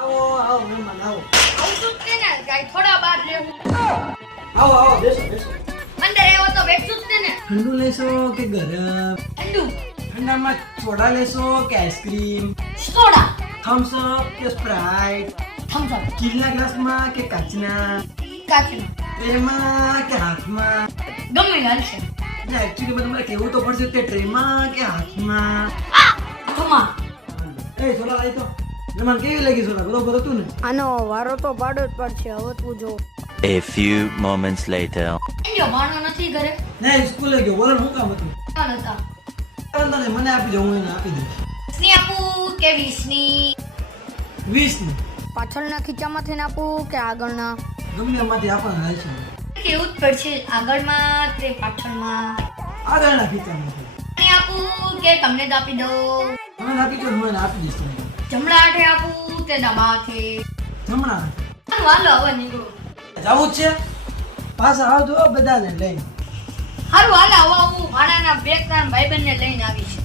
આવો મહેમાન આવો. આવું તો જ ને ગાય થોડા બાર લેવું. આવો બેસો. અંદર આવ્યો તો બેઠું જ ને. ઠંડુ લેશો કે ગરમ? ઠંડુ. ઠંડામાં સોડા લેશો કે આઈસ્ક્રીમ? સોડા. થમ્સ અપ કે સ્પ્રાઇટ? થમ્સ અપ. સ્ટીલના ગ્લાસમાં કે કાચના? કાચનું. ટ્રેમાં કે હાથમાં? ગમે હાલશે. એટલે એકચ્યુઅલી તમારે કહેવું તો પડશે કે ટ્રેમાં કે હાથમાં? ખમા. એ સોડા લાવી તો. મને કેવી લાગી સોડા? બરોબર હતું ને? આનો વારો તો પાડો જ પડશે હવે તું જો. A few moments later. જો ભાણો નથી ઘરે. નહીં સ્કૂલે ગયો. બોલો શું કામ હતું? કોણ હતા? વાંધો નહીં, મને આપી દો, હું એને આપી દઈશ. સ્ની આપું કે 20 ની? 20 ની. પાછળના ખીચામાંથી નાખું કે આગળના? ગમે એમાંથી આપણને હાલશે. કેવું જ પડશે આગળમાં કે પાછળમાં? આગળના ખીચામાંથી. સ્ની આપું કે તમને જ આપી દઉં? મને આપી દો, હું એને આપી દઈશ તમને. જમણા હાથે આપું કે ડાબા હાથે? જમણા. હાલો હવે નીકળો. જવું જ છે? પાછા આવજો બધાને લઈને. હારું હાલ આવો હું ભાડાના બે ત્રણ ભાઈબંધને લઈને આવીશ.